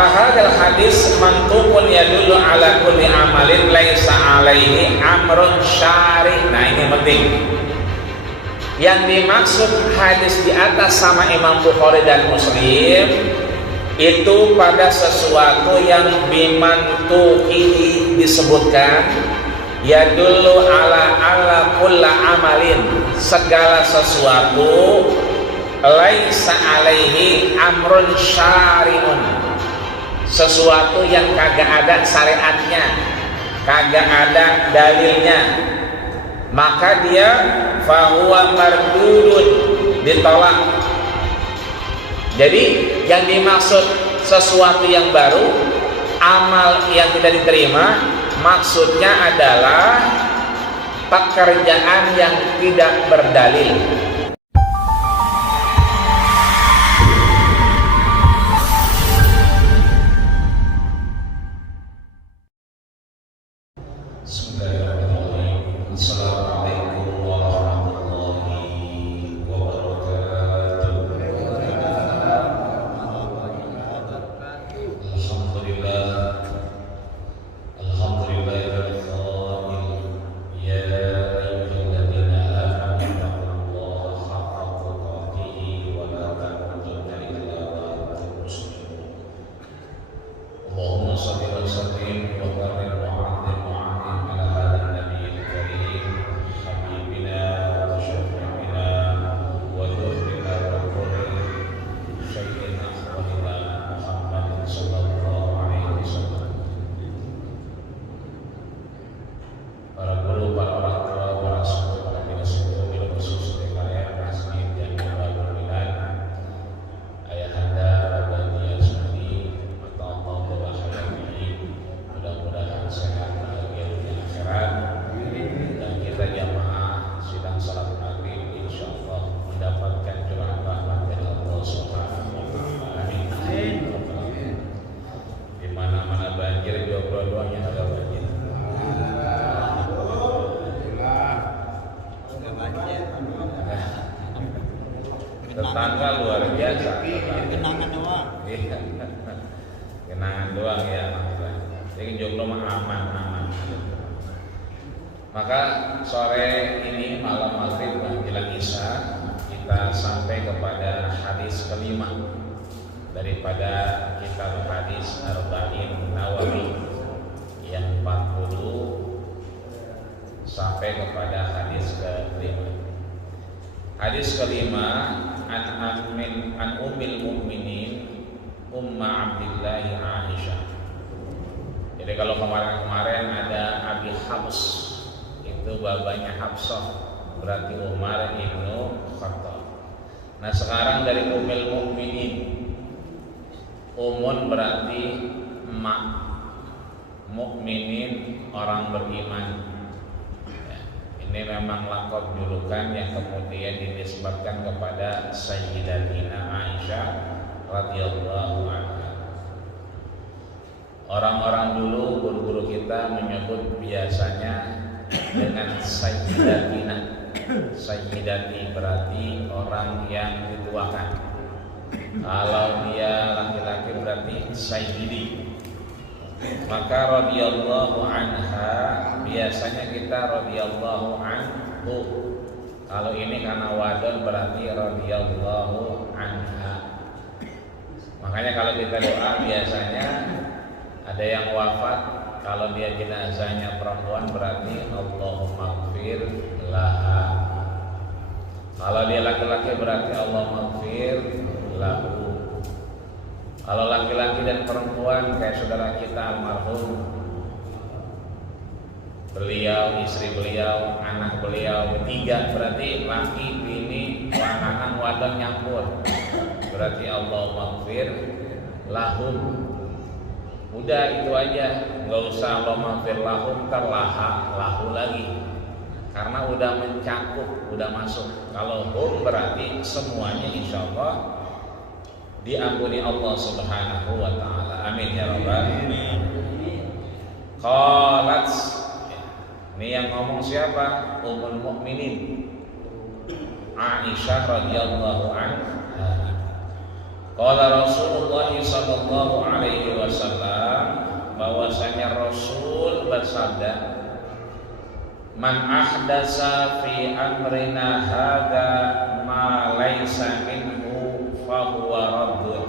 Fahadal hadis mantuqun yadullu ala kulli amalin laisa alaihi amrun syari'. Nah ini penting. Yang dimaksud hadis di atas sama Imam Bukhari dan Muslim itu pada sesuatu yang bimantuqihi disebutkan yadullu ala kulla amalin, segala sesuatu laisa alaihi amrun syari'un, sesuatu yang kagak ada syariatnya, kagak ada dalilnya, maka dia fahuwa mardudun, ditolak. Jadi yang dimaksud sesuatu yang baru, amal yang tidak diterima, maksudnya adalah pekerjaan yang tidak berdalil. Bismillahirrahmanirrahim. Assalamualaikum warahmatullahi wabarakatuh. Alhamdulillahil qail ya ayyuhalladzina amanu taqullaha haqqa tuqatih wa la tamutunna illa wa antum muslimun. Allahumma shalli wa sallim wa barik wa a'zim wa a'lim ala hadzal nabiyil karim habibina wa syafi'ina wa dhurrina wa qurrina sayyidina Muhammadin sallallahu alaihi wasallam. Para guru, para orang tua, para sepupu, para binasuku, bila khusus DKM, Asmi, dan Babul Bilad, ayahanda, Abadi, Asmadi, mata Allah, bahwa hayati, mudah-mudahan sehat, bahagia dunia akhirat, dan kita jamaah sidang salat maghrib, insyaallah mendapatkan curahan rahmat dari Allah Subhanahu wa Ta'ala. Amin. Di mana-mana banjir, dua-duanya ada banjir. Tetangga luar biasa. Kenangan doang. Iya. Kenangan doang ya. Jadi jomblo mah aman. Maka sore ini malam maghrib menjelang isya kita sampai kepada hadis kelima daripada kitab hadis Arba'in Nawawi yang 40 sampai kepada hadis kelima. Hadis kelima an ummil mu'minin Umma Abdillah Aisyah. Jadi kalau kemarin ada Abi Habs, itu babanya Habsah, berarti Umar ibnu Khattab. Nah sekarang dari ummil mu'minin, umun berarti emak, mukminin orang beriman. Ini memang lakop julukan yang kemudian dinisbatkan kepada Sayyidatina Aisyah radhiyallahu anha. Orang-orang dulu, guru-guru kita menyebut biasanya dengan Sayyidatina. Sayyidati berarti orang yang dituakan. Kalau dia laki-laki berarti Sayyidi. Maka radhiyallahu anha biasanya kita radhiyallahu anhu. Kalau ini karena wadon berarti radhiyallahu anha. Makanya kalau kita doa biasanya ada yang wafat, kalau dia jenazahnya perempuan berarti Allahumma ighfir laha. Kalau dia laki-laki berarti Allahumma ighfir lahu. Kalau laki-laki dan perempuan kayak saudara kita almarhum, beliau, istri beliau, anak beliau bertiga, berarti laki, bini, anak, wadon nyampur. Berarti Allahumma ighfir lahum. Udah itu aja, nggak usah Allahumma ighfir lahum terlaha lahu lagi, karena udah mencakup, udah masuk. Kalau hum berarti semuanya insyaallah diampuni Allah Subhanahu wa Ta'ala. Amin ya rabbal alamin. Qalat, ini yang ngomong siapa? Ummul Mukminin Aisyah radhiyallahu anha. Qala Rasulullah sallallahu alaihi wasallam, bahwasanya Rasul bersabda, man ahdasa fi amrina hadza ma laisa minhu fahuwa raddun.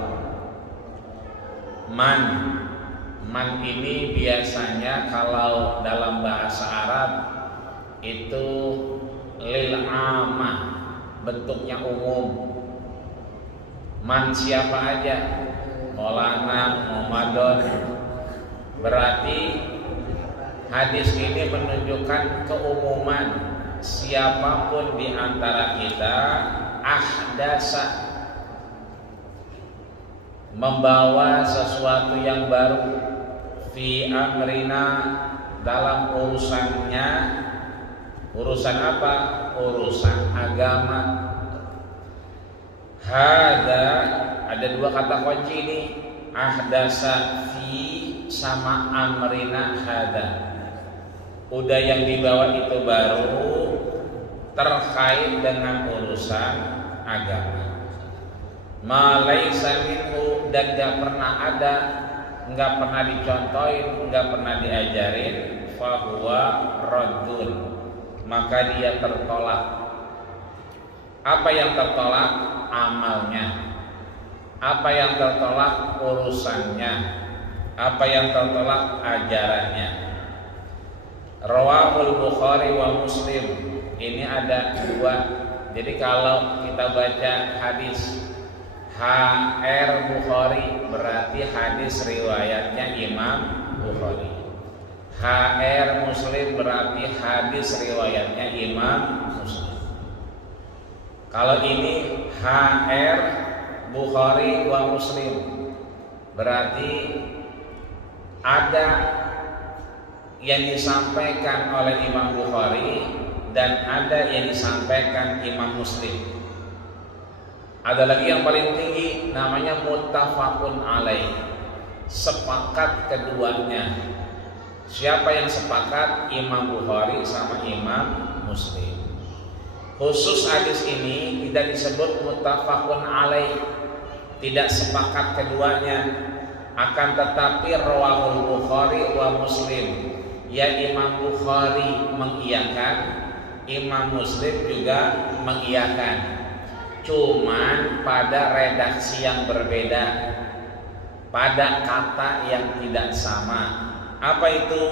Man ini biasanya kalau dalam bahasa Arab itu lil amah, bentuknya umum. Man siapa aja, Maulana, Muhammadon. Berarti hadis ini menunjukkan keumuman siapapun di antara kita ahdasa, membawa sesuatu yang baru, fi amrina, dalam urusannya. Urusan apa? Urusan agama. Hada, ada dua kata kunci ini, ahdasa fi sama amrina hada. Udah yang dibawa itu baru, terkait dengan urusan agama. Ma laisa minhu, dan gak pernah ada, gak pernah dicontohin, gak pernah diajarin, fahuwa raddun, maka dia tertolak. Apa yang tertolak? Amalnya. Apa yang tertolak? Urusannya. Apa yang tertolak? Ajarannya. Rawahul Bukhari wa Muslim. Ini ada dua. Jadi kalau kita baca hadis HR Bukhari, berarti hadis riwayatnya Imam Bukhari. HR Muslim berarti hadis riwayatnya Imam Muslim. Kalau ini HR Bukhari wa Muslim, berarti ada yang disampaikan oleh Imam Bukhari dan ada yang disampaikan Imam Muslim. Ada lagi yang paling tinggi, namanya muttafaqun alaih, sepakat keduanya. Siapa yang sepakat? Imam Bukhari sama Imam Muslim. Khusus hadis ini tidak disebut muttafaqun alaih, tidak sepakat keduanya, akan tetapi rawahul Bukhari wa Muslim, ya Imam Bukhari mengiyakan, Imam Muslim juga mengiyakan, cuman pada redaksi yang berbeda, pada kata yang tidak sama. Apa itu?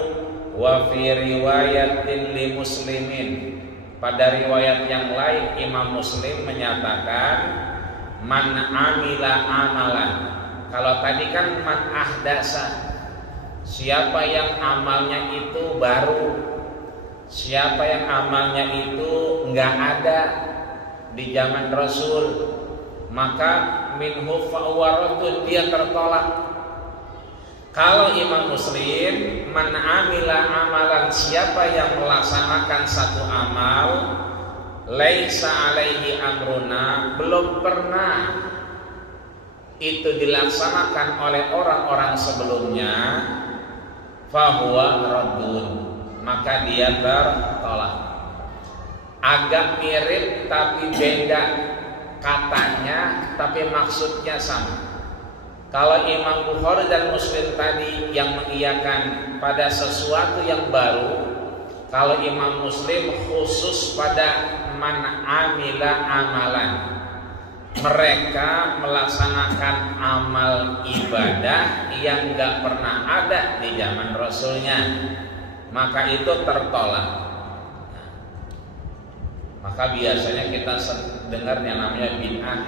Wa fi riwayatin li muslimin, pada riwayat yang lain Imam Muslim menyatakan man amila amalan. Kalau tadi kan man ahdasa, siapa yang amalnya itu baru, siapa yang amalnya itu enggak ada di zaman Rasul, maka minhu fa'waratun, dia tertolak. Kalau Imam Muslim, man amila amalan, siapa yang melaksanakan satu amal, laisa alaihi amruna, belum pernah itu dilaksanakan oleh orang-orang sebelumnya, fahuwa raddun, maka dia tertolak. Agak mirip tapi beda katanya, tapi maksudnya sama. Kalau Imam Bukhari dan Muslim tadi yang mengiyakan pada sesuatu yang baru, kalau Imam Muslim khusus pada man amila amalan, mereka melaksanakan amal ibadah yang gak pernah ada di zaman Rasulnya, maka itu tertolak. Maka biasanya kita dengar yang namanya bid'ah.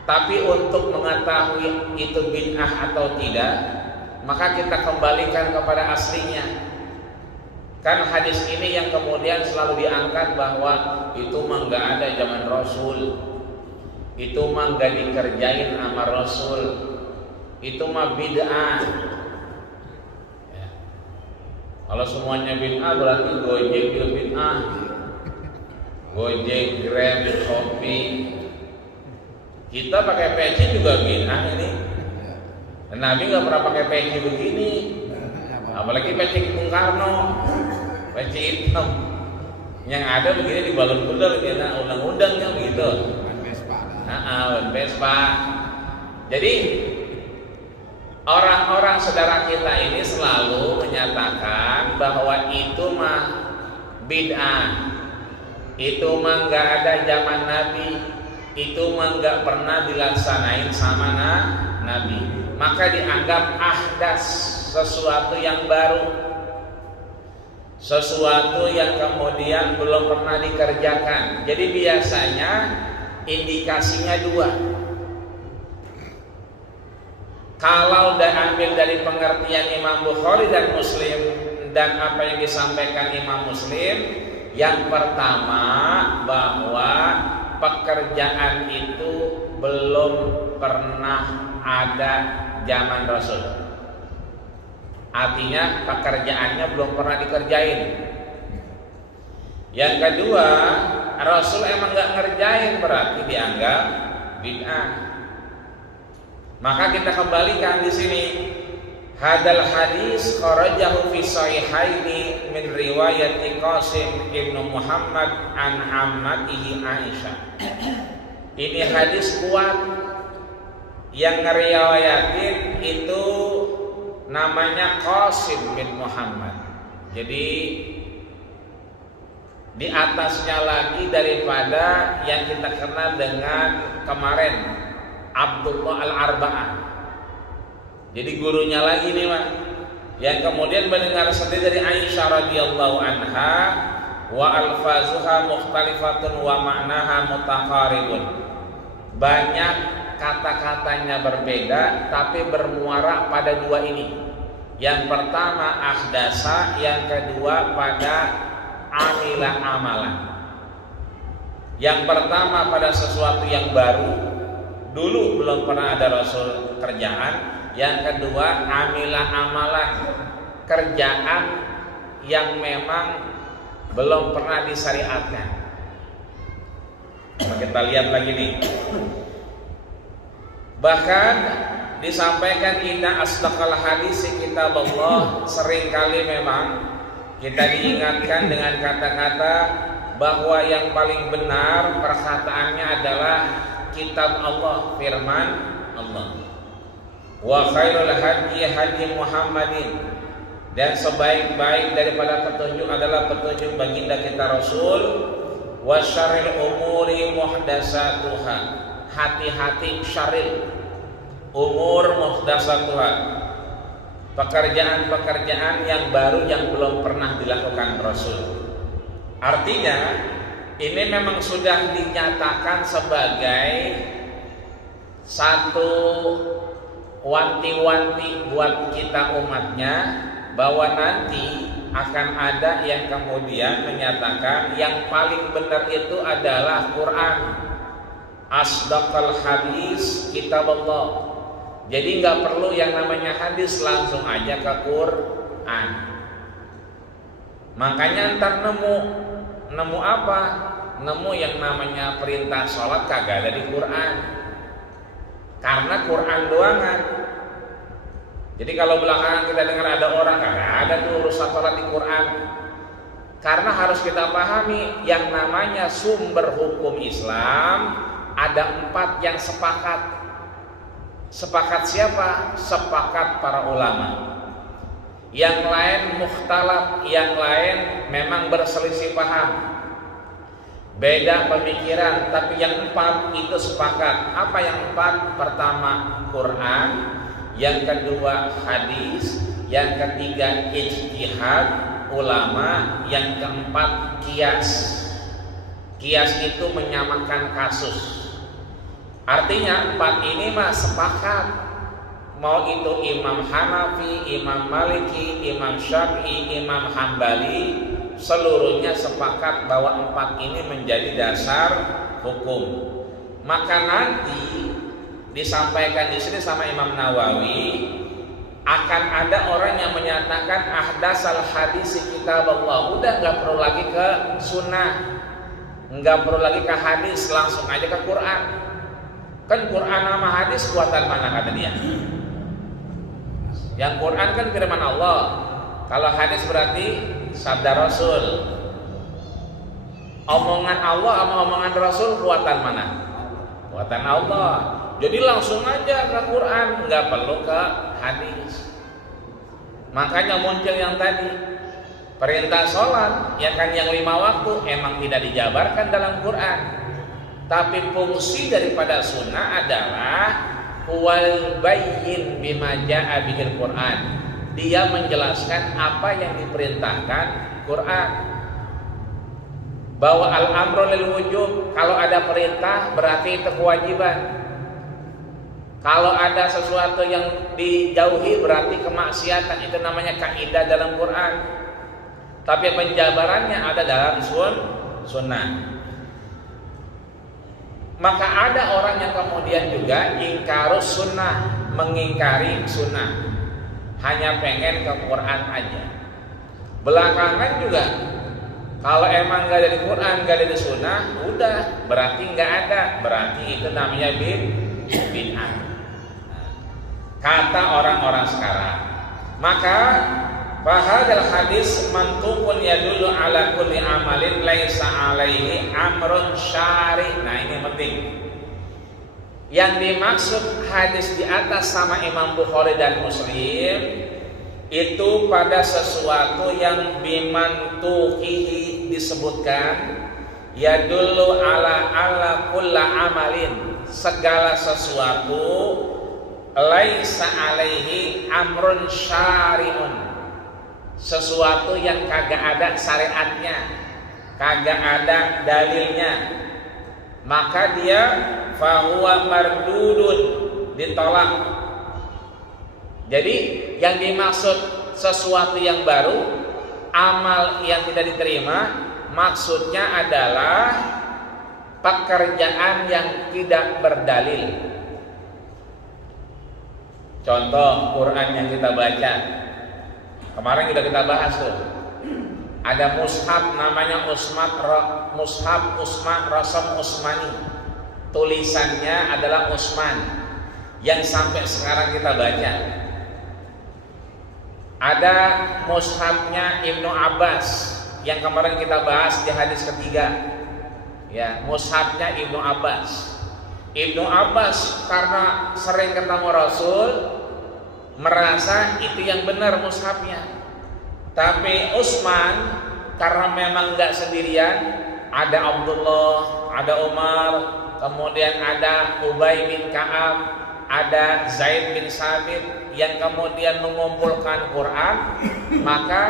Tapi untuk mengetahui itu bid'ah atau tidak, maka kita kembalikan kepada aslinya. Kan hadis ini yang kemudian selalu diangkat bahwa itu mah nggak ada zaman Rasul, itu mah nggak dikerjain sama Rasul, itu mah bid'ah. Ya. Kalau semuanya bid'ah berarti Gojek juga bid'ah, Gojek, Grab, Shopee. Kita pakai peci juga bid'ah ini. Nabi nggak pernah pakai peci begini, apalagi peci Bung Karno, peci hitam. Yang ada begini di balon kuda kita undang-undangnya begitu. Vespa. Jadi orang-orang saudara kita ini selalu menyatakan bahwa itu mah bid'ah, itu mah nggak ada zaman Nabi, itu mah nggak pernah dilaksanain sama Nabi. Maka dianggap ahdas, sesuatu yang baru, sesuatu yang kemudian belum pernah dikerjakan. Jadi biasanya indikasinya dua. Kalau diambil dari pengertian Imam Bukhari dan Muslim dan apa yang disampaikan Imam Muslim, yang pertama bahwa pekerjaan itu belum pernah ada zaman Rasul. Artinya pekerjaannya belum pernah dikerjain. Yang kedua, Rasul emang nggak ngerjain, berarti dianggap bid'ah. Maka kita kembalikan di sini. Hadal hadis kharajahu fi sahihaini min riwayat Qasim ibnu Muhammad an ammatihi Aisyah. Ini hadis kuat yang ngeriwayatin itu namanya Qasim bin Muhammad. Jadi di atasnya lagi daripada yang kita kenal dengan kemarin Abdullah Al-Arba'ah. Jadi gurunya lagi nih Pak, yang kemudian mendengar sendiri dari Aisyah radhiyallahu anha, wa alfazuha mukhtalifatun wa ma'naha mutaqaribun. Banyak kata-katanya berbeda tapi bermuara pada dua ini. Yang pertama ahdasa, yang kedua pada amila amalan. Yang pertama pada sesuatu yang baru, dulu belum pernah ada Rasul kerjaan. Yang kedua amila amalan, kerjaan yang memang belum pernah disyariatkan. Kita lihat lagi nih. Bahkan disampaikan inna asdaqal hadis kitab Allah, seringkali memang kita diingatkan dengan kata-kata bahwa yang paling benar perkataannya adalah kitab Allah, firman Allah. Wa khairul hadi hadi Muhammadin, dan sebaik-baik daripada petunjuk adalah petunjuk baginda kita Rasul. Wa syarril umuri muhdatsatuha, hati-hati syaril umur muhdatsatuha, pekerjaan-pekerjaan yang baru yang belum pernah dilakukan Rasul. Artinya ini memang sudah dinyatakan sebagai satu wanti-wanti buat kita umatnya, bahwa nanti akan ada yang kemudian menyatakan yang paling benar itu adalah Quran. Asdaqal hadis kitab Allah. Jadi nggak perlu yang namanya hadis, langsung aja ke Quran. Makanya ntar nemu apa? Nemu yang namanya perintah sholat kagak ada di Quran. Karena Quran doangan. Jadi kalau belakangan kita dengar ada orang kagak ada tuh urusan sholat di Quran. Karena harus kita pahami yang namanya sumber hukum Islam ada 4 yang sepakat. Sepakat siapa? Sepakat para ulama. Yang lain mukhtalaf, yang lain memang berselisih paham, beda pemikiran, tapi yang 4 itu sepakat. Apa yang 4? Pertama Quran, yang kedua hadis, yang ketiga ijtihad ulama, yang keempat qiyas. Qiyas itu menyamakan kasus. Artinya 4 ini mah sepakat. Mau itu Imam Hanafi, Imam Maliki, Imam Syafi'i, Imam Hambali, seluruhnya sepakat bahwa 4 ini menjadi dasar hukum. Maka nanti disampaikan di sini sama Imam Nawawi, akan ada orang yang menyatakan ahdasal hadis kitab Allah. Udah nggak perlu lagi ke sunnah, nggak perlu lagi ke hadis, langsung aja ke Quran. Kan Quran sama hadis buatan mana kata dia? Yang Quran kan firman Allah. Kalau hadis berarti sabda Rasul. Omongan Allah sama omongan Rasul kuatan mana? Kuatan Allah. Jadi langsung aja ke Quran, nggak perlu ke hadis. Makanya muncul yang tadi perintah sholat, ya kan, yang 5 waktu emang tidak dijabarkan dalam Quran. Tapi fungsi daripada sunnah adalah wal bayyin bima jaa bihil Quran. Dia menjelaskan apa yang diperintahkan Quran. Bahwa al-amru lil wujub, kalau ada perintah berarti itu kewajiban. Kalau ada sesuatu yang dijauhi berarti kemaksiatan, itu namanya kaidah dalam Quran. Tapi penjabarannya ada dalam sunnah. Maka ada orang yang kemudian juga ingkarus sunnah, mengingkari sunnah, hanya pengen ke Quran aja. Belakangan juga kalau emang gak ada di Quran, gak ada di sunnah, udah berarti gak ada, berarti itu namanya bid'ah. Kata orang-orang sekarang. Maka fahadal hadis mantuqun yadullu ala kulli amalin laisa alaihi amrun syari'. Nah, ini penting. Yang dimaksud hadis di atas sama Imam Bukhari dan Muslim itu pada sesuatu yang bimantuqihi disebutkan yadullu ala kulla amalin, segala sesuatu laisa alaihi amrun syari'un, sesuatu yang kagak ada syariatnya, kagak ada dalilnya, maka dia fahuwa mardudun, ditolak. Jadi yang dimaksud sesuatu yang baru, amal yang tidak diterima, maksudnya adalah pekerjaan yang tidak berdalil. Contoh Quran yang kita baca kemarin sudah kita bahas tuh. Ada mushaf namanya mushaf Usman Rasam Usmani. Tulisannya adalah Usman yang sampai sekarang kita baca. Ada mushafnya Ibnu Abbas yang kemarin kita bahas di hadis ketiga. Ya, mushafnya Ibnu Abbas. Ibnu Abbas karena sering ketemu Rasul merasa itu yang benar mushafnya. Tapi Utsman karena memang enggak sendirian, ada Abdullah, ada Umar, kemudian ada Ubay bin Ka'ab, ada Zaid bin Sabit yang kemudian mengumpulkan Quran, maka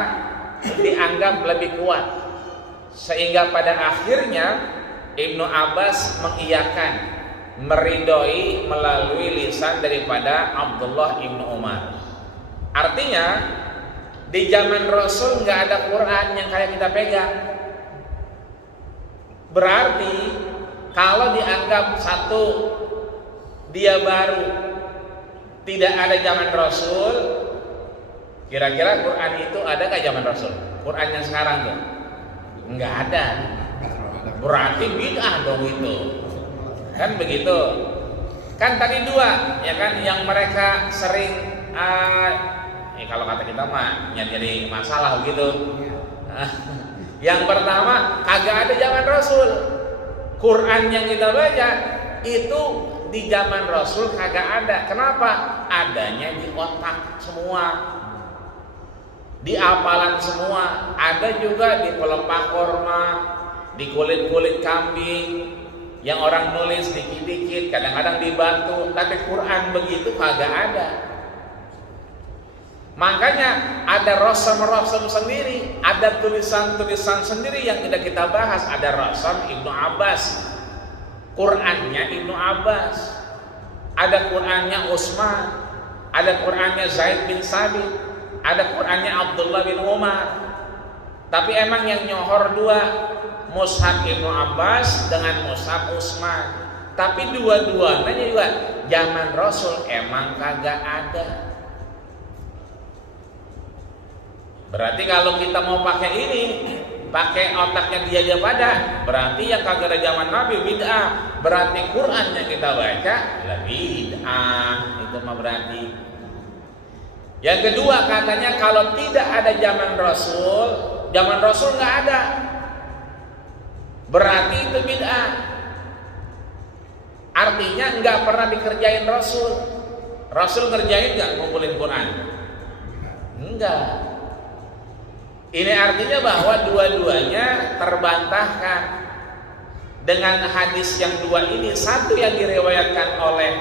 dianggap lebih kuat. Sehingga pada akhirnya Ibnu Abbas mengiyakan, meridhoi melalui lisan daripada Abdullah ibnu Umar. Artinya di zaman Rasul nggak ada Quran yang kayak kita pegang. Berarti kalau dianggap satu dia baru, tidak ada zaman Rasul, kira-kira Quran itu ada nggak zaman Rasul? Quran yang sekarang tuh nggak ada. Berarti bid'ah dong itu. Kan begitu. Kan tadi dua, ya kan, yang mereka sering kalau kata kita mah nyari masalah begitu. Yang pertama, kagak ada zaman Rasul. Quran yang kita baca itu di zaman Rasul kagak ada. Kenapa? Adanya di otak semua, di hafalan semua. Ada juga di pelepah korma, di kulit-kulit kambing yang orang nulis dikit-dikit, kadang-kadang dibantu, tapi Quran begitu kagak ada. Makanya ada rasam-rasam sendiri, ada tulisan-tulisan sendiri yang tidak kita bahas. Ada rasam Ibnu Abbas, Qurannya Ibnu Abbas, ada Qurannya Utsman, ada Qurannya Zaid bin Sabit, ada Qurannya Abdullah bin Umar. Tapi emang yang nyohor dua, mushaf Ibnu Abbas dengan mushaf Utsman. Tapi dua-duanya juga zaman Rasul emang kagak ada. Berarti kalau kita mau pakai ini, pakai otaknya dia pada, berarti yang kagak ada zaman Nabi bid'ah. Berarti Quran yang kita baca lebih bid'ah. Itu mah berarti. Yang kedua katanya kalau tidak ada zaman Rasul nggak ada. berarti itu bid'ah. Artinya nggak pernah dikerjain Rasul. Rasul ngerjain nggak ngumpulin Quran? Enggak. Ini artinya bahwa dua-duanya terbantahkan dengan hadis yang dua ini. Satu yang diriwayatkan oleh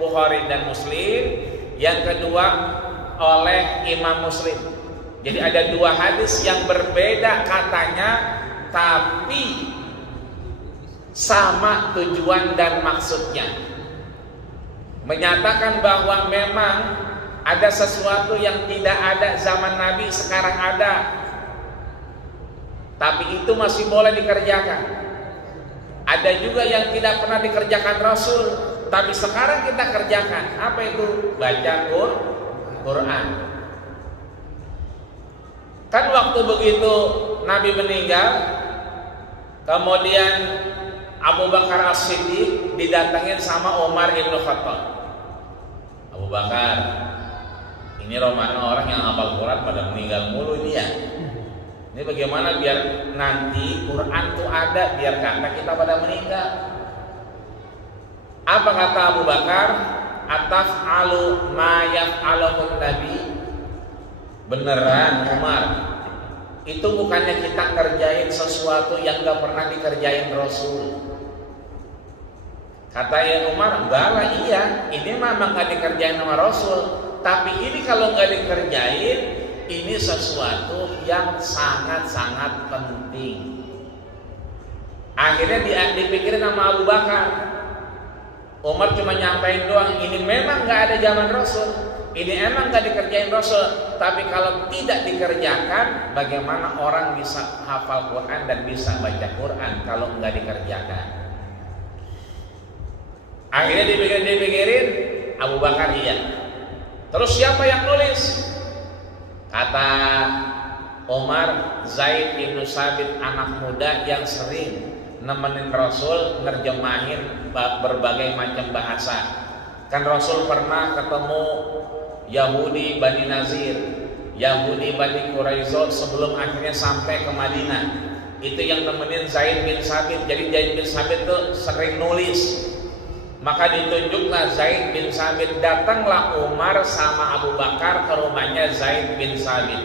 Bukhari dan Muslim, yang kedua oleh Imam Muslim. Jadi ada dua hadis yang berbeda katanya, tapi sama tujuan dan maksudnya. Menyatakan bahwa memang ada sesuatu yang tidak ada zaman Nabi, sekarang ada, tapi itu masih boleh dikerjakan. Ada juga yang tidak pernah dikerjakan Rasul, tapi sekarang kita kerjakan. Apa itu? Baca Quran. Kan waktu begitu Nabi meninggal, kemudian Abu Bakar As-Siddiq didatangin sama Umar Ibn Khattab. Abu Bakar, ini rombongan orang yang hafal Quran pada meninggal mulu ini ya. Ini bagaimana biar nanti Quran tuh ada, biar kata kita pada meninggal. Apa kata Abu Bakar? Ataf'alu ma yaf'alun Nabi. Beneran Umar, itu bukannya kita kerjain sesuatu yang gak pernah dikerjain Rasul. Kata ya Umar, enggak lah, iya, ini memang gak dikerjain sama Rasul, tapi ini kalau gak dikerjain, ini sesuatu yang sangat-sangat penting. Akhirnya dipikirin sama Abu Bakar. Umar cuma nyampein doang, ini memang gak ada zaman Rasul, ini emang gak dikerjain Rasul, tapi kalau tidak dikerjakan, bagaimana orang bisa hafal Quran dan bisa baca Quran kalau gak dikerjakan? Akhirnya dipikirin, Abu Bakar iya. Terus siapa yang nulis? Kata Umar, Zaid bin Sabit, anak muda yang sering nemenin Rasul nerjemahin berbagai macam bahasa. Kan Rasul pernah ketemu Yahudi Bani Nazir, Yahudi Bani Quraisyah sebelum akhirnya sampai ke Madinah. Itu yang nemenin Zaid bin Sabit. Jadi Zaid bin Sabit tuh sering nulis. Maka ditunjuklah Zaid bin Sabit. Datanglah Umar sama Abu Bakar ke rumahnya Zaid bin Sabit.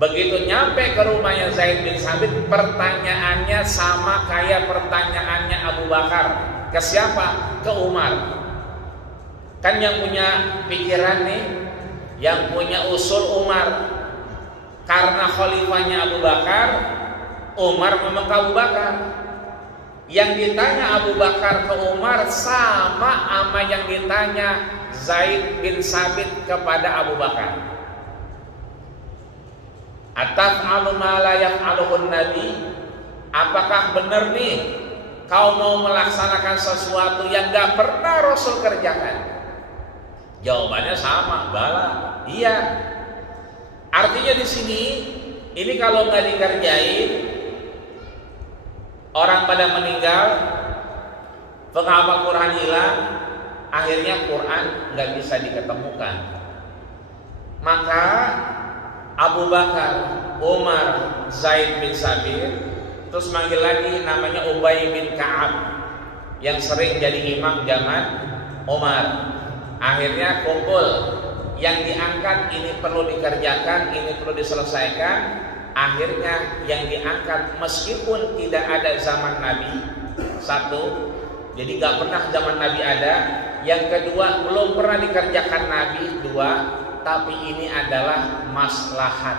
Begitu nyampe ke rumahnya Zaid bin Sabit, pertanyaannya sama kayak pertanyaannya Abu Bakar. Ke siapa? Ke Umar. Kan yang punya pikiran nih, yang punya usul Umar. Karena khalifahnya Abu Bakar, Umar memang ke Abu Bakar. Yang ditanya Abu Bakar ke Umar sama yang ditanya Zaid bin Sabit kepada Abu Bakar. Ataf'alu ma la yaf'aluhun Nabi? Apakah benar nih kau mau melaksanakan sesuatu yang gak pernah Rasul kerjakan? Jawabannya sama, bala, iya. Artinya di sini, ini kalau nggak dikerjain, orang pada meninggal, penghafal Quran hilang, akhirnya Quran nggak bisa diketemukan. Maka Abu Bakar, Umar, Zaid bin Sabit, terus manggil lagi namanya Ubay bin Ka'ab yang sering jadi imam zaman Umar. Akhirnya kumpul, yang diangkat ini perlu dikerjakan, ini perlu diselesaikan. Akhirnya yang diangkat meskipun tidak ada zaman Nabi, satu, jadi gak pernah zaman Nabi ada. Yang kedua, belum pernah dikerjakan Nabi, dua, tapi ini adalah maslahat.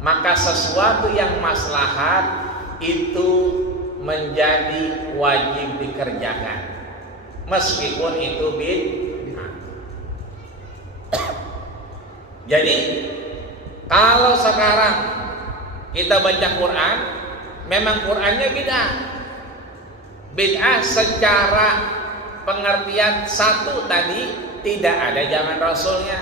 Maka sesuatu yang maslahat itu menjadi wajib dikerjakan, meskipun itu bid'ah. Jadi kalau sekarang kita baca Quran, memang Qurannya bid'ah. Bid'ah secara pengertian, satu tadi tidak ada zaman Rasulnya,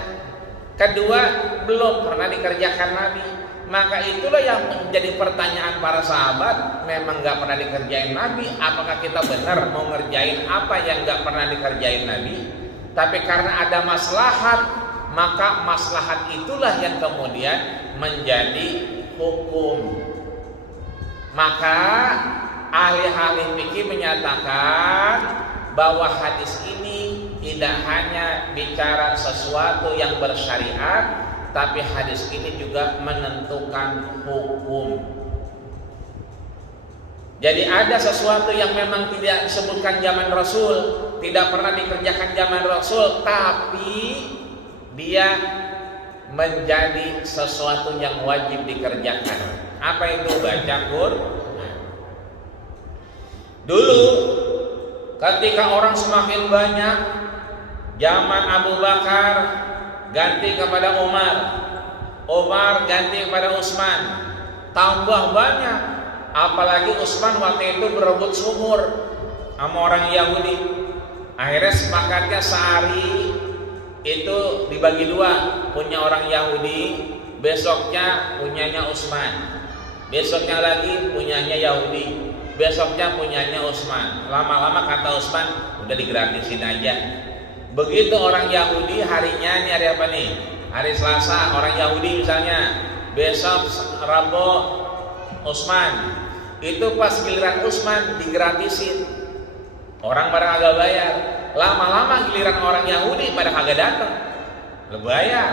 kedua belum pernah dikerjakan Nabi. Maka itulah yang menjadi pertanyaan para sahabat. Memang gak pernah dikerjain Nabi, apakah kita benar mau ngerjain apa yang gak pernah dikerjain Nabi? Tapi karena ada maslahat, maka maslahat itulah yang kemudian menjadi hukum. Maka ahli-ahli fikih menyatakan bahwa hadis ini tidak hanya bicara sesuatu yang bersyariat, tapi hadis ini juga menentukan hukum. Jadi ada sesuatu yang memang tidak disebutkan zaman Rasul, tidak pernah dikerjakan zaman Rasul, tapi dia menjadi sesuatu yang wajib dikerjakan. Apa itu? Baca Quran. Dulu ketika orang semakin banyak, zaman Abu Bakar ganti kepada Umar, Umar ganti kepada Utsman, tambah banyak. Apalagi Utsman waktu itu berebut sumur sama orang Yahudi. Akhirnya sepakatnya sehari itu dibagi dua, punya orang Yahudi, besoknya punyanya Utsman, besoknya lagi punyanya Yahudi, besoknya punyanya Utsman. Lama-lama kata Utsman, udah digratisin aja. Begitu orang Yahudi harinya, ini hari apa nih? Hari Selasa orang Yahudi misalnya, besok Rabu Utsman. Itu pas giliran Utsman digratisin, orang pada kagak bayar. Lama-lama giliran orang Yahudi pada kagak datang, lu bayar.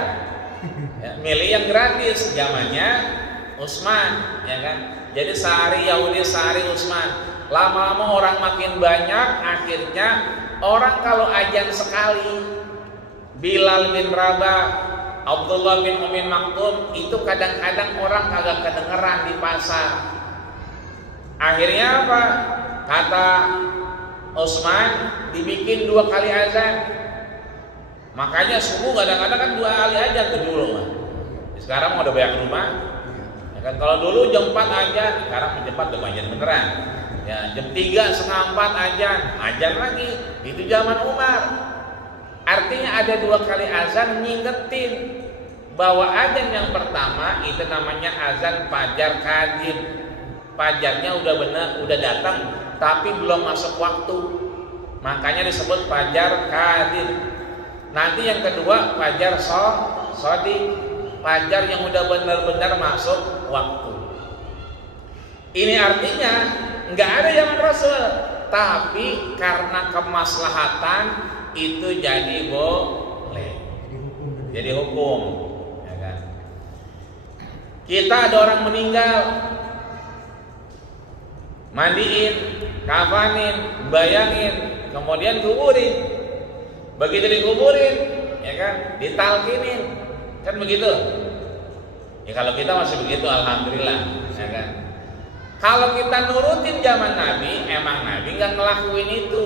Ya, milih yang gratis, zamannya Utsman, ya kan? Jadi sehari Yahudi, sehari Utsman. Lama-lama orang makin banyak, akhirnya orang kalau azan sekali, Bilal bin Rabah, Abdullah bin Umi Maktum, itu kadang-kadang orang kagak kedengeran di pasar. Akhirnya apa? Kata Utsman, dibikin 2 kali azan. Makanya subuh kadang-kadang kan 2 kali azan tuh dulu. Sekarang udah banyak rumah. Ya kan, kalau dulu jam 4 azan, sekarang jam 4 udah azan beneran. Ya, jam 3 setengah 4 azan lagi. Itu zaman Umar. Artinya ada 2 kali azan ngingetin bahwa azan yang pertama itu namanya azan fajar kadhib. Fajarnya udah benar, udah datang, tapi belum masuk waktu. Makanya disebut fajar kadhib. Nanti yang kedua fajar shadiq, fajar yang udah benar-benar masuk waktu. Ini artinya nggak ada zaman Rasul, tapi karena kemaslahatan itu jadi boleh, jadi hukum, ya kan? Kita ada orang meninggal, mandiin, kafanin, bayangin, kemudian kuburin. Begitu dikuburin, ya kan, ditalkinin, kan begitu. Ya kalau kita masih begitu, alhamdulillah, ya kan. Kalau kita nurutin zaman Nabi, emang Nabi nggak ngelakuin itu.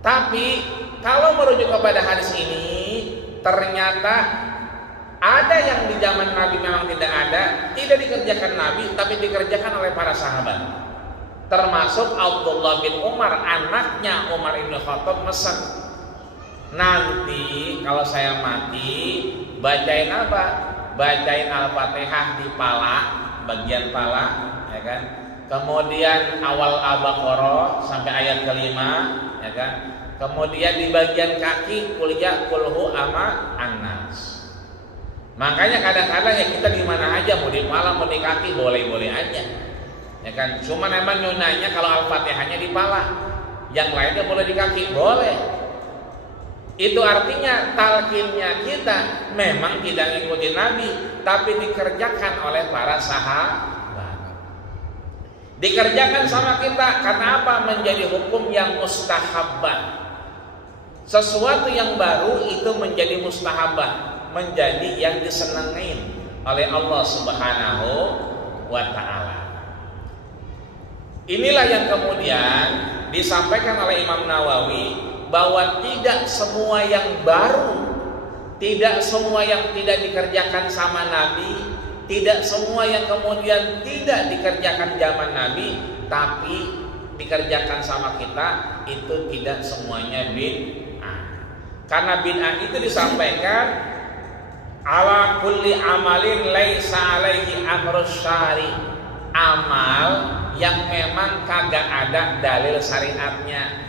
Tapi kalau merujuk kepada hadis ini, ternyata ada yang di zaman Nabi memang tidak ada, tidak dikerjakan Nabi, tapi dikerjakan oleh para sahabat. Termasuk Abdullah bin Umar, anaknya Umar ibn Khattab, mesen, nanti kalau saya mati, bacain apa? Bacain Al-Fatihah di pala, bagian pala, ya kan? Kemudian awal Al-Baqarah sampai ayat kelima, ya kan? Kemudian di bagian kaki kuliah kulhu ama An-Nas. Makanya kadang-kadang ya kita di mana aja, mau di pala mau di kaki boleh-boleh aja, ya kan? Cuma memang nyunahnya kalau Al-Fatihahnya di pala, yang lainnya boleh di kaki, boleh. Itu artinya talqinnya kita memang tidak ngikutin Nabi, tapi dikerjakan oleh para sahabat. Dikerjakan sama kita karena apa? Menjadi hukum yang mustahabbah. Sesuatu yang baru itu menjadi mustahabbah, menjadi yang disenengin oleh Allah Subhanahu wa ta'ala. Inilah yang kemudian disampaikan oleh Imam Nawawi, bahwa tidak semua yang baru, tidak semua yang tidak dikerjakan sama Nabi, tidak semua yang kemudian tidak dikerjakan zaman Nabi tapi dikerjakan sama kita, itu tidak semuanya bid'ah. Karena bid'ah itu disampaikan ala kulli amalin laisa alaihi amrus syari, amal yang memang kagak ada dalil syariatnya.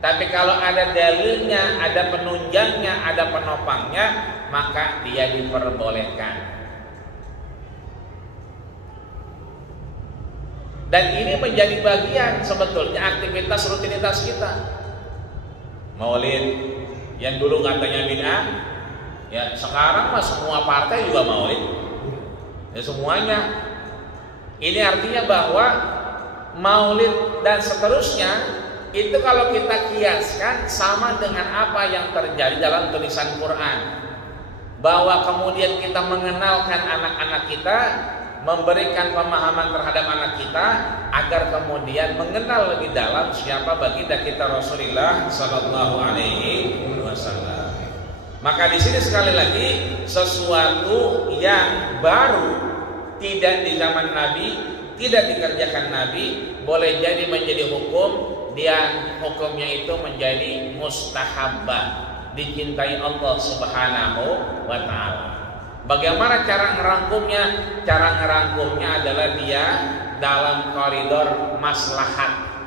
Tapi kalau ada dalilnya, ada penunjangnya, ada penopangnya, maka dia diperbolehkan. Dan ini menjadi bagian sebetulnya aktivitas rutinitas kita. Maulid yang dulu katanya bid'ah, ya sekarang mah semua partai juga maulid. Ya semuanya. Ini artinya bahwa maulid dan seterusnya itu kalau kita kiaskan sama dengan apa yang terjadi dalam tulisan Quran, bahwa kemudian kita mengenalkan anak-anak kita, memberikan pemahaman terhadap anak kita agar kemudian mengenal lebih dalam siapa baginda kita Rasulullah Sallallahu Alaihi Wasallam. Maka di sini sekali lagi sesuatu yang baru tidak di zaman Nabi, tidak dikerjakan Nabi, boleh jadi menjadi hukum, dia hukumnya itu menjadi mustahabbah, dicintai Allah Subhanahu wa Ta'ala. Bagaimana cara ngerangkumnya? Cara ngerangkumnya adalah dia dalam koridor maslahat.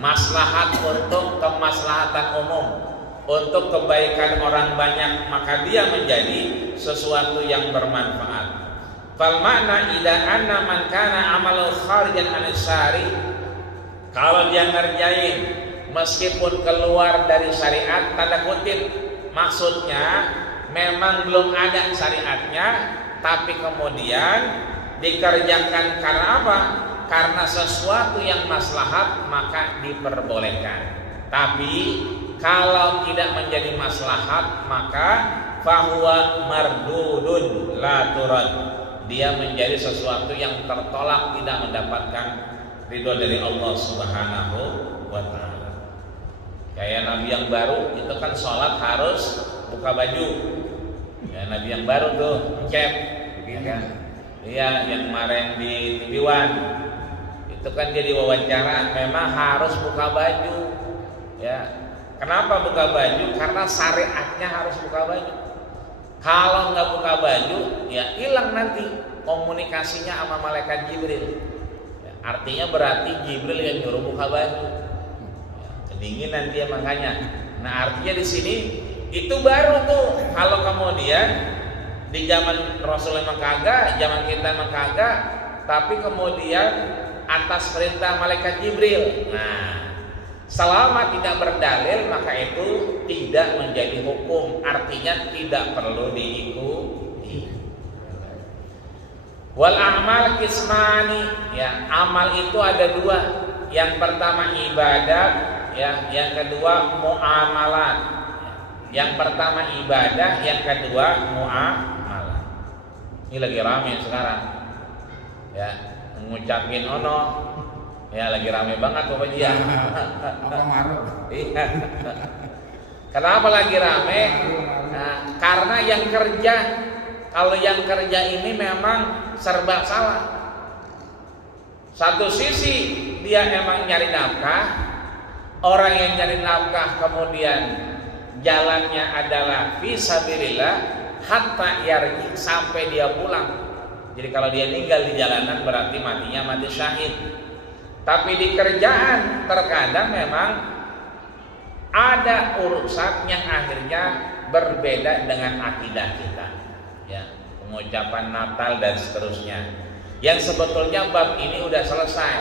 Maslahat untuk kemaslahatan umum, untuk kebaikan orang banyak, maka dia menjadi sesuatu yang bermanfaat. Fal makna idza anna man kana amalu kharijan an syari, kalau dia ngerjain meskipun keluar dari syariat, tanda kutip, maksudnya memang belum ada syariatnya, tapi kemudian dikerjakan karena apa? Karena sesuatu yang maslahat maka diperbolehkan. Tapi kalau tidak menjadi maslahat maka fahuwa mardudun la turad. Dia menjadi sesuatu yang tertolak, tidak mendapatkan ridho dari Allah Subhanahu wa Ta'ala. Kayak Nabi yang baru itu kan sholat harus buka baju. Ya, Nabi yang baru tuh cep, ya kan? Iya, yang kemarin di TV One itu kan jadi wawancara, memang harus buka baju. Ya, kenapa buka baju? Karena syariatnya harus buka baju. Kalau nggak buka baju, ya hilang nanti komunikasinya sama malaikat Jibril. Ya, artinya berarti Jibril yang nyuruh buka baju. Ya, kedinginan dia makanya. Nah, artinya di sini itu baru tuh. Kalau kemudian di zaman Rasulullah memang kagak, zaman kita memang kagak, tapi kemudian atas perintah malaikat Jibril. Nah, selama tidak berdalil maka itu tidak menjadi hukum, artinya tidak perlu diikuti. Wal amal kismani, ya amal itu ada dua. Yang pertama ibadah, ya yang kedua muamalat. Yang pertama ibadah, yang kedua muamalah. Ini lagi rame sekarang. Ya, ngucapin ono. Ya lagi rame banget Bapak Jia. Apa marut? Iya. Kenapa lagi rame? Nah, karena yang kerja, kalau yang kerja ini memang serba salah. Satu sisi dia emang nyari nafkah, orang yang nyari nafkah kemudian jalannya adalah fisabilillah hatta yarji, sampai dia pulang. Jadi kalau dia meninggal di jalanan berarti matinya mati syahid. Tapi di kerjaan terkadang memang ada urusan yang akhirnya berbeda dengan akidah kita, ya, pengucapan Natal dan seterusnya. Yang sebetulnya bab ini udah selesai,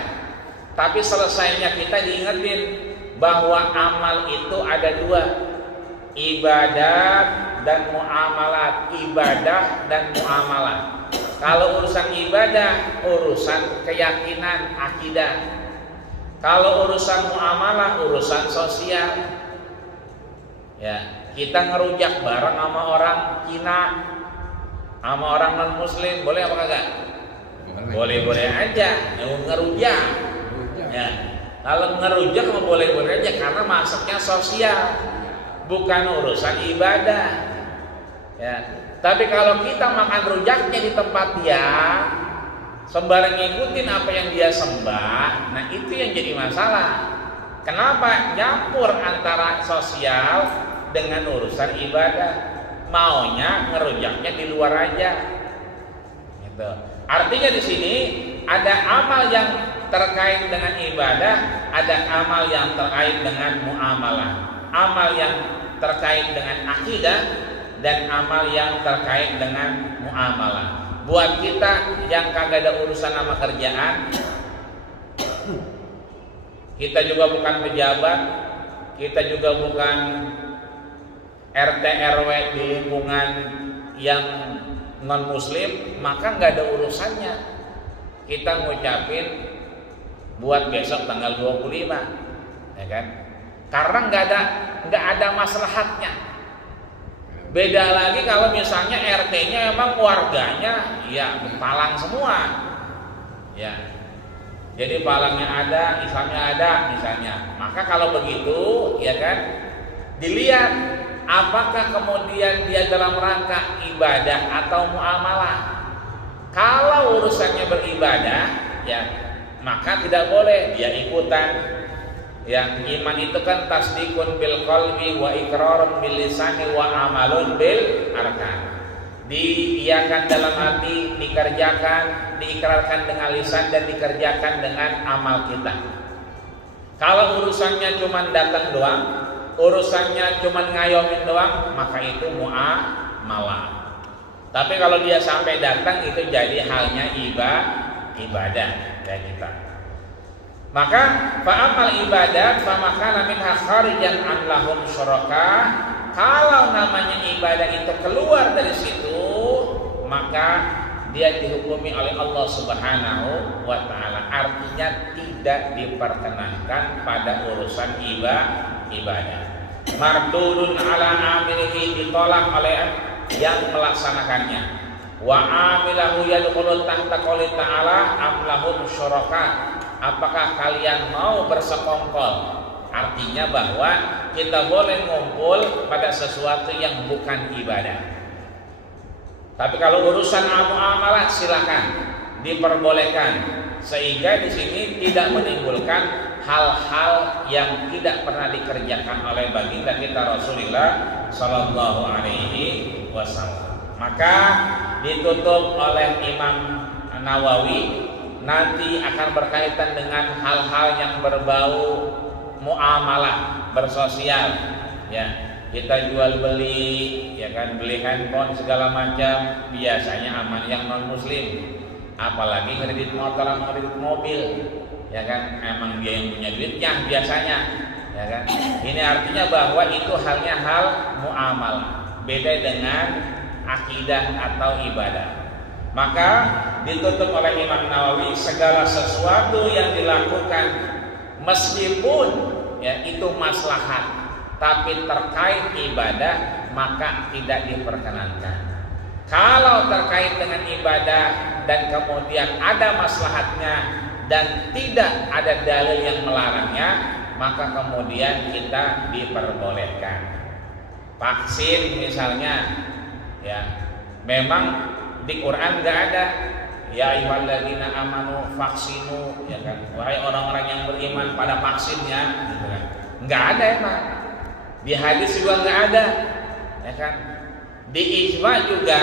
tapi selesainya kita diingetin bahwa amal itu ada dua, ibadat dan muamalat. Ibadah dan muamalat. Kalau urusan ibadah, urusan keyakinan, akidah. Kalau urusan muamalah, urusan sosial. Ya, kita ngerujak bareng sama orang Cina, sama orang non Muslim, boleh apa kagak? Boleh-boleh aja, ngerujak. Ya, kalau ngerujak mah boleh-boleh aja karena masuknya sosial, bukan urusan ibadah. Ya. Tapi kalau kita makan rujaknya di tempat dia, sembarang ngikutin apa yang dia sembah, nah itu yang jadi masalah. Kenapa? Nyampur antara sosial dengan urusan ibadah. Maunya ngerujaknya di luar aja. Gitu. Artinya di sini ada amal yang terkait dengan ibadah, ada amal yang terkait dengan muamalah, amal yang terkait dengan akidah, dan amal yang terkait dengan muamalah. Buat kita yang kagak ada urusan sama kerjaan, kita juga bukan pejabat, kita juga bukan RT RW di lingkungan yang non muslim, maka nggak ada urusannya kita ngucapin buat besok tanggal 25, ya kan? Karena nggak ada maslahatnya. Beda lagi kalau misalnya RT-nya emang warganya ya Palang semua, ya. Jadi Palangnya ada, Islamnya ada misalnya. Maka kalau begitu, ya kan, dilihat apakah kemudian dia dalam rangka ibadah atau muamalah. Kalau urusannya beribadah, ya maka tidak boleh dia ikutan. Ya, iman itu kan tasdikun bil qalbi wa iqrarun bil lisani wa amalun bil arkan. Diiyakan dalam hati, dikerjakan, diikrarkan dengan lisan dan dikerjakan dengan amal kita. Kalau urusannya cuma datang doang, urusannya cuma ngayomin doang, maka itu muamalah. Tapi kalau dia sampai datang itu jadi halnya ibadah dari kita. Maka fa'amal ibadat famakana minha kharijan an lahum syuraka. Kalau namanya ibadah itu keluar dari situ, maka dia dihukumi oleh Allah Subhanahu wa taala. Artinya tidak diperkenankan pada urusan ibadah. Mardudun ala amilihi, ditolak oleh yang melaksanakannya. Wa amilahu yadkhulu tahta qouli ta'ala am lahum syuraka. Apakah kalian mau bersekongkol? Artinya bahwa kita boleh ngumpul pada sesuatu yang bukan ibadah. Tapi kalau urusan muamalah silakan, diperbolehkan, sehingga di sini tidak menimbulkan hal-hal yang tidak pernah dikerjakan oleh baginda kita Rasulullah Sallallahu Alaihi Wasallam. Maka ditutup oleh Imam Nawawi, nanti akan berkaitan dengan hal-hal yang berbau muamalah, bersosial, ya. Kita jual beli, ya kan, beli handphone segala macam, biasanya aman yang non muslim. Apalagi kredit motor, kredit mobil, ya kan, emang dia yang punya duitnya biasanya, ya kan. Ini artinya bahwa itu halnya hal muamalah, beda dengan akidah atau ibadah. Maka ditutup oleh Imam Nawawi, segala sesuatu yang dilakukan meskipun ya itu maslahat tapi terkait ibadah maka tidak diperkenankan. Kalau terkait dengan ibadah dan kemudian ada maslahatnya dan tidak ada dalil yang melarangnya, maka kemudian kita diperbolehkan. Vaksin misalnya, ya memang di Quran nggak ada ya ayyuhalladzina amanu vaksinu, ya kan, wahai orang-orang yang beriman pada vaksinnya, gitu kan. Nggak ada emang. Di hadis juga nggak ada, ya kan. Di ijma juga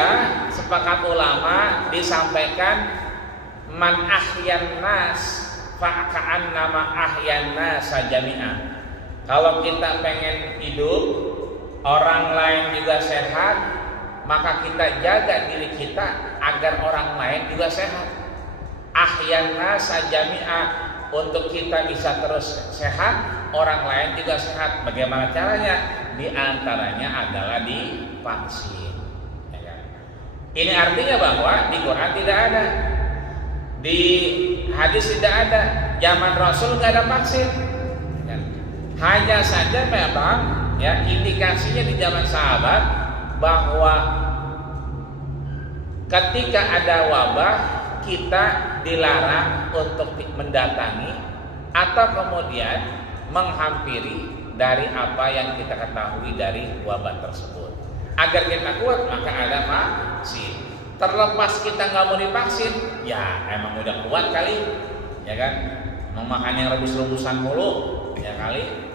sepakat ulama disampaikan man ahyan nas fa'kaan nama ahyan nas jami'an. Kalau kita pengen hidup, orang lain juga sehat, maka kita jaga diri kita agar orang lain juga sehat. Ahyan nasa jami'ah, untuk kita bisa terus sehat, orang lain juga sehat. Bagaimana caranya? Di antaranya adalah divaksin, ya kan? Ini artinya bahwa di Quran tidak ada, di hadis tidak ada, zaman Rasul nggak ada vaksin, ya kan? Hanya saja memang ya indikasinya di zaman sahabat bahwa ketika ada wabah kita dilarang untuk mendatangi atau kemudian menghampiri dari apa yang kita ketahui dari wabah tersebut. Agar kita kuat maka ada vaksin. Terlepas kita nggak mau divaksin, ya emang udah kuat kali, ya kan? Memakannya rebus-rebusan mulu, ya kali.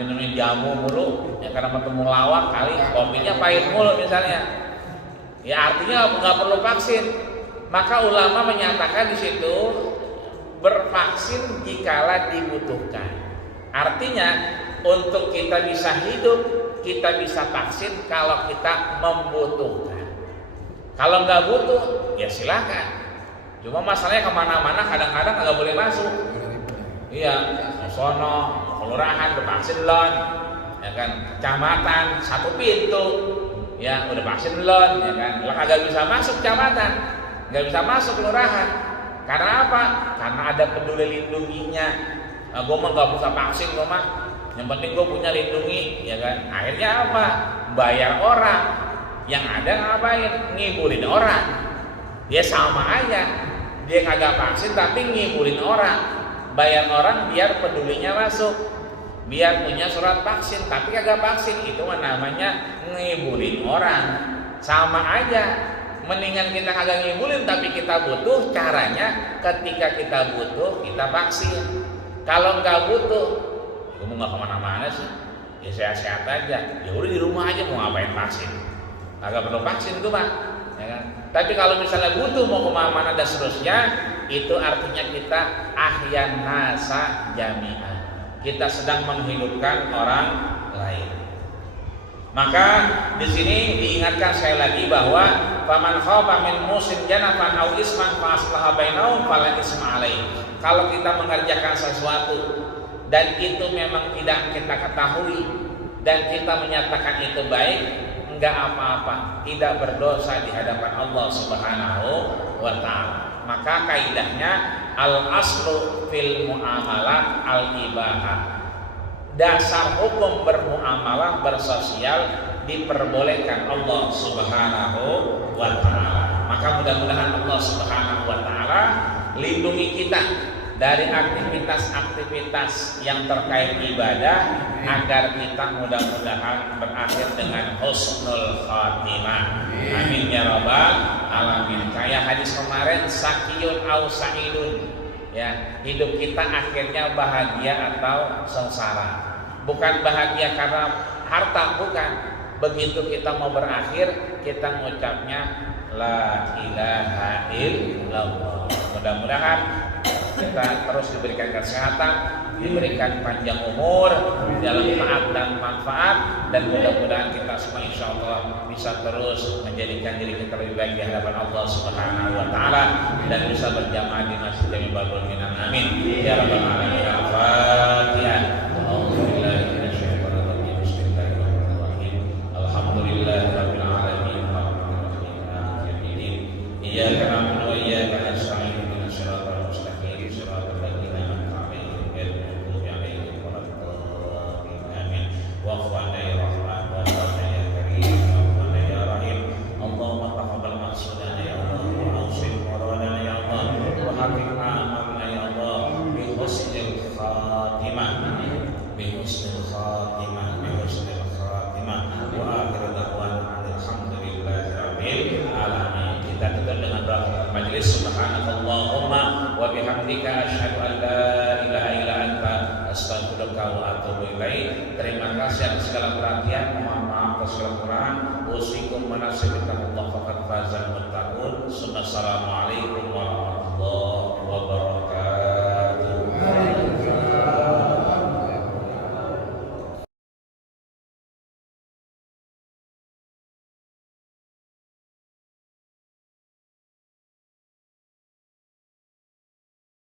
Minumnya jamu mulu, ya karena ketemu lawak kali, kopinya pahit mulu misalnya. Ya artinya nggak perlu vaksin. Maka ulama menyatakan di situ bervaksin jikalau dibutuhkan. Artinya untuk kita bisa hidup, kita bisa vaksin kalau kita membutuhkan. Kalau nggak butuh, ya silakan. Cuma masalahnya kemana-mana kadang-kadang nggak boleh masuk. Iya, sono kelurahan udah vaksin belum, ya kan, kecamatan satu pintu, ya udah vaksin belum, ya kan, lah kagak bisa masuk kecamatan, nggak bisa masuk kelurahan, karena apa? Karena ada peduli lindunginya. Nah, gue mah nggak usah vaksin, gue mah, yang penting gue punya lindungi, ya kan. Akhirnya apa? Bayar orang, yang ada ngapain? Ngibulin orang. Dia sama aja, dia kagak vaksin tapi ngibulin orang. Bayar orang biar pedulinya masuk, biar punya surat vaksin tapi kagak vaksin, itu namanya ngibulin orang. Sama aja, mendingan kita kagak ngibulin tapi kita butuh. Caranya ketika kita butuh kita vaksin. Kalau nggak butuh, kamu nggak kemana-mana sih, ya sehat-sehat aja, ya udah di rumah aja, mau ngapain vaksin? Agak perlu vaksin tuh Pak, ya kan? Tapi kalau misalnya butuh mau kemana-mana dan seterusnya, itu artinya kita ahyan nasa jami'an, kita sedang menghidupkan orang lain. Maka di sini diingatkan sekali lagi bahwa faman khafa min musin janafan au isman fa aslaha bainahum fala isma alaihi. Kalau kita mengerjakan sesuatu dan itu memang tidak kita ketahui dan kita menyatakan itu baik, enggak apa-apa, tidak berdosa di hadapan Allah Subhanahu wa taala. Maka kaidahnya al aslu fil muamalah al ibahah. Dasar hukum bermuamalah bersosial diperbolehkan Allah Subhanahu wa taala. Maka mudah-mudahan Allah Subhanahu wa taala lindungi kita dari aktivitas-aktivitas yang terkait ibadah, agar kita mudah-mudahan berakhir dengan husnul khatimah. Amin ya rabbal alamin. Kayak hadis kemarin, sakiyun au sa'idun, ya, hidup kita akhirnya bahagia atau sengsara. Bukan bahagia karena harta, bukan. Begitu kita mau berakhir, kita mengucapnya la ilaha illallah. Mudah-mudahan kita terus diberikan kesehatan, diberikan panjang umur dalam taat dan manfaat, dan mudah-mudahan kita semua insya Allah bisa terus menjadikan diri kita lebih baik di hadapan Allah Subhanahu wa taala dan bisa berjamaah di Masjid Jami Babul Minan. Amin ya rabbal alamin. Al-Fatihah. Alhamdulillahirabbil alamin. Iyyaka na'budu wa iyyaka nasta'in. Ihdinas siratal mustaqim. Siratal ladzina an'amta 'alaihim ghairil maghdubi 'alaihim waladdallin. Amin. Wa'fu 'anna ya Rahman wa 'anna ya Karim wa 'anna ya Rahim. Allahumma taqabbal maqsadana ya Allah wa awsil muradana ya Allah wa haqiq a'malana ya Allah bi husnil khatimah. Bi husnil khatimah. Bi husnil khatimah. Wa akhir da'wana alhamdulillahirabbil alamin. Kita tutup dengan doa majelis. Subhanakallahumma wa bihamdika asyhadu an la ilaha illa anta astaghfiruka wa atubu ilaik. Terima kasih atas segala perhatian. Mohon maaf atas segala kekurangan. Usikum manasibikum Allah faqad fazal muttaqun. Assalamualaikum warahmatullahi wabarakatuh.